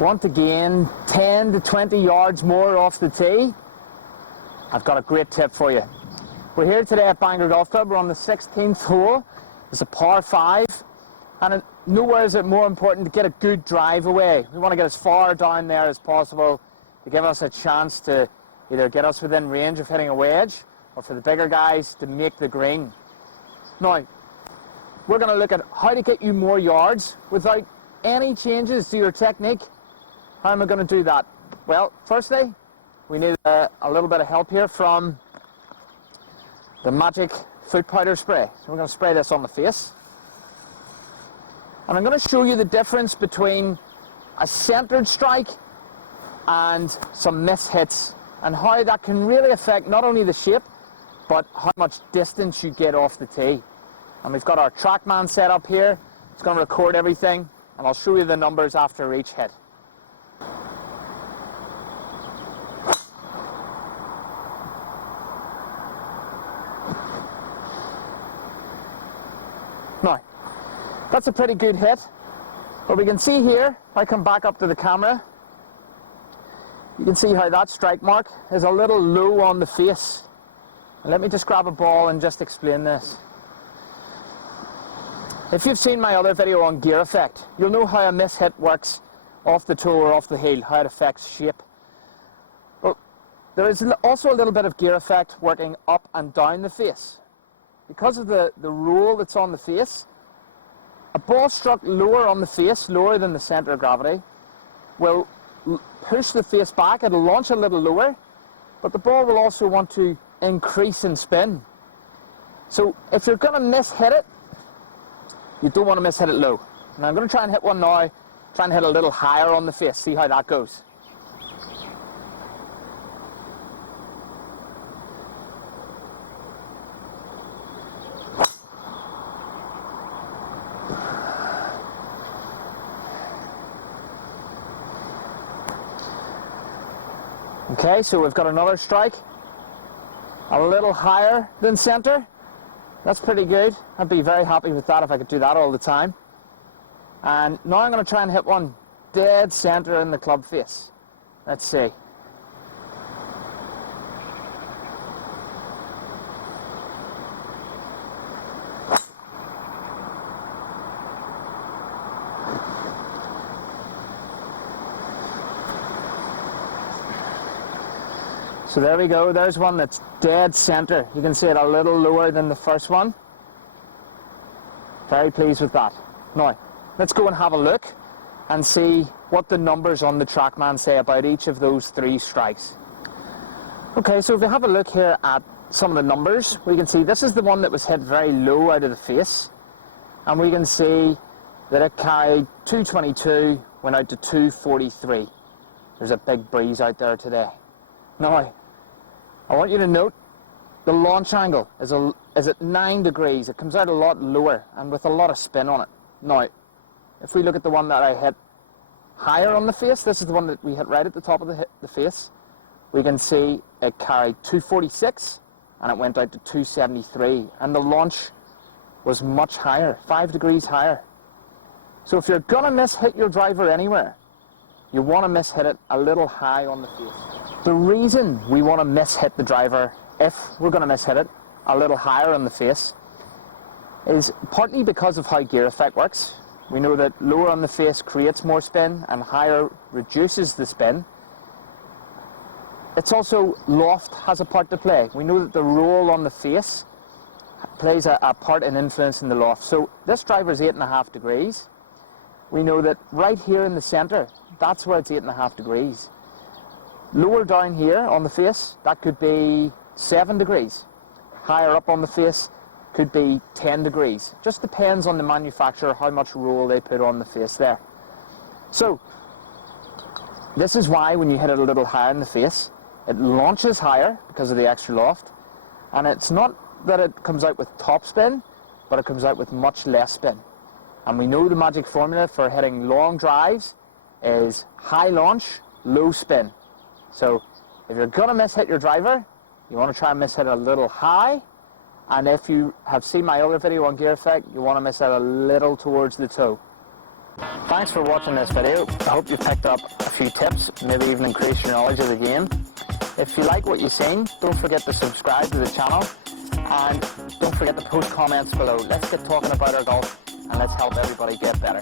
want to gain 10 to 20 yards more off the tee, I've got a great tip for you. We're here today at Bangor Golf Club. We're on the 16th hole. It's a par 5, and nowhere is it more important to get a good drive away. We want to get as far down there as possible to give us a chance to either get us within range of hitting a wedge, or for the bigger guys to make the green. Now, we're going to look at how to get you more yards without any changes to your technique. How am I going to do that? Well, firstly, we need a little bit of help here from the Magic Foot Powder Spray. So we're going to spray this on the face. And I'm going to show you the difference between a centered strike and some miss hits, and how that can really affect not only the shape, but how much distance you get off the tee. And we've got our TrackMan set up here. It's going to record everything, and I'll show you the numbers after each hit. Now, that's a pretty good hit, but we can see here, if I come back up to the camera, you can see how that strike mark is a little low on the face. And let me just grab a ball and just explain this. If you've seen my other video on gear effect, you'll know how a miss hit works off the toe or off the heel, how it affects shape. But there is also a little bit of gear effect working up and down the face. Because of the roll that's on the face, a ball struck lower on the face, lower than the center of gravity, will push the face back. It'll launch a little lower, but the ball will also want to increase in spin. So if you're going to miss hit it, you don't want to miss hit it low. And I'm going to try and hit one now, try and hit a little higher on the face, see how that goes. Okay, so we've got another strike, a little higher than center. That's pretty good. I'd be very happy with that if I could do that all the time. And now I'm going to try and hit one dead center in the club face. Let's see. So there we go, there's one that's dead center. You can see it a little lower than the first one. Very pleased with that. Now, let's go and have a look and see what the numbers on the TrackMan say about each of those 3 strikes. Okay, so if we have a look here at some of the numbers, we can see this is the one that was hit very low out of the face. And we can see that it carried 222, went out to 243. There's a big breeze out there today. Now, I want you to note the launch angle is at 9 degrees. It comes out a lot lower and with a lot of spin on it. Now, if we look at the one that I hit higher on the face, this is the one that we hit right at the top of the face, we can see it carried 246 and it went out to 273. And the launch was much higher, 5 degrees higher. So if you're going to miss hit your driver anywhere, you want to miss hit it a little high on the face. The reason we want to miss hit the driver, if we're going to miss hit it a little higher on the face, is partly because of how gear effect works. We know that lower on the face creates more spin and higher reduces the spin. It's also loft has a part to play. We know that the roll on the face plays a part in influencing the loft. So this driver is 8.5 degrees. We know that right here in the center, that's where it's 8.5 degrees. Lower down here on the face, that could be 7 degrees. Higher up on the face could be 10 degrees. Just depends on the manufacturer how much roll they put on the face there. So, this is why when you hit it a little higher in the face, it launches higher because of the extra loft. And it's not that it comes out with top spin, but it comes out with much less spin. And we know the magic formula for hitting long drives is high launch, low spin. So if you're going to miss hit your driver, you want to try and miss hit a little high. And if you have seen my other video on gear effect, you want to miss it a little towards the toe. Thanks for watching this video. I hope you've picked up a few tips, maybe even increased your knowledge of the game. If you like what you've seen, don't forget to subscribe to the channel and don't forget to post comments below. Let's get talking about our golf and let's help everybody get better.